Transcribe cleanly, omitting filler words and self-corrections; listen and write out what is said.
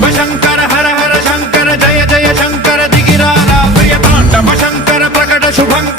Sivasankara హర హర Shankara జయ జయ Shankara దిగిరారా ప్రియ తాండవ Shankara ప్రకట శుభంకర